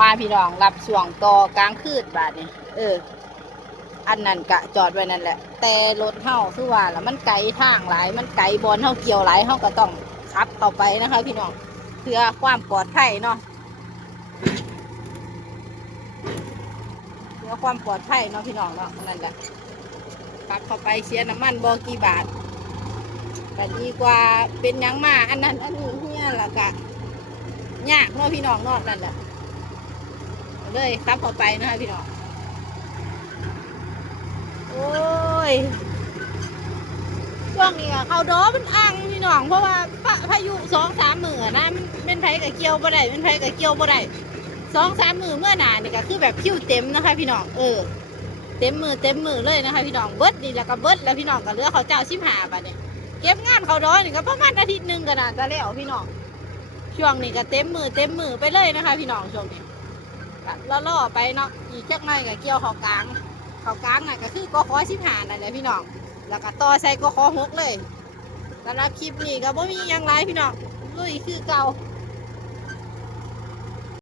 มาพี่น้องรับช่วงต่อกลางคืนบาดนี้อันนั้นกะจอดไว้นั่นแหละแต่รถเฮาคือว่าแล้วมันไกลทางหลายมันไกลบอลเฮาเกี่ยวหลายเฮาก็ต้องขับเข้าไปนะคะพี่น้องเพื่อความปลอดภัยเนาะเพื่อความปลอดภัยเนาะพี่น้องเนาะนั่นแหละขับเข้าไปเสียน้ำมันบ่กี่บาทก็ดีกว่าเป็นยังมาอันนั้นอันนี้เฮียละกะยากเนาะพี่น้องเนาะนั่นแหละเลยขับเข้าไปนะคะพี่น้องโอ้ยช่วงนี้เขาดอมันอังพี่น้องเพราะว่าพายุ2-3 มื้อนะมันเป็นไผกับเกี่ยวบ่ได้เป็นไผกับเกี่ยวบ่ได้2-3 มื้อเมื่อหนานี่ก็คือแบบคิวเต็มนะคะพี่น้องเต็มมือเลยนะคะพี่น้องเบิดนี่แล้วก็เบิดแล้วพี่น้องก็เหลือเขาเจ้า15 บาทเนี่ยเก็บงานเขาดอนี่ก็ประมาณอาทิตย์หนึ่งก็น่าจะแล้วพี่น้องช่วงนี้ก็เต็มมือไปเลยนะคะพี่น้องช่วงนี้ล่อไปเนาะอีกจักหน่อยก็เกี่ยวเขากลางน่ะก็คือกข15นั่นแหละพี่น้องแล้วก็ต่อใส่กข6เลยสำหรับคลิปนี้ก็บ่มีอย่างไรพี่น้องลุยคือเก่า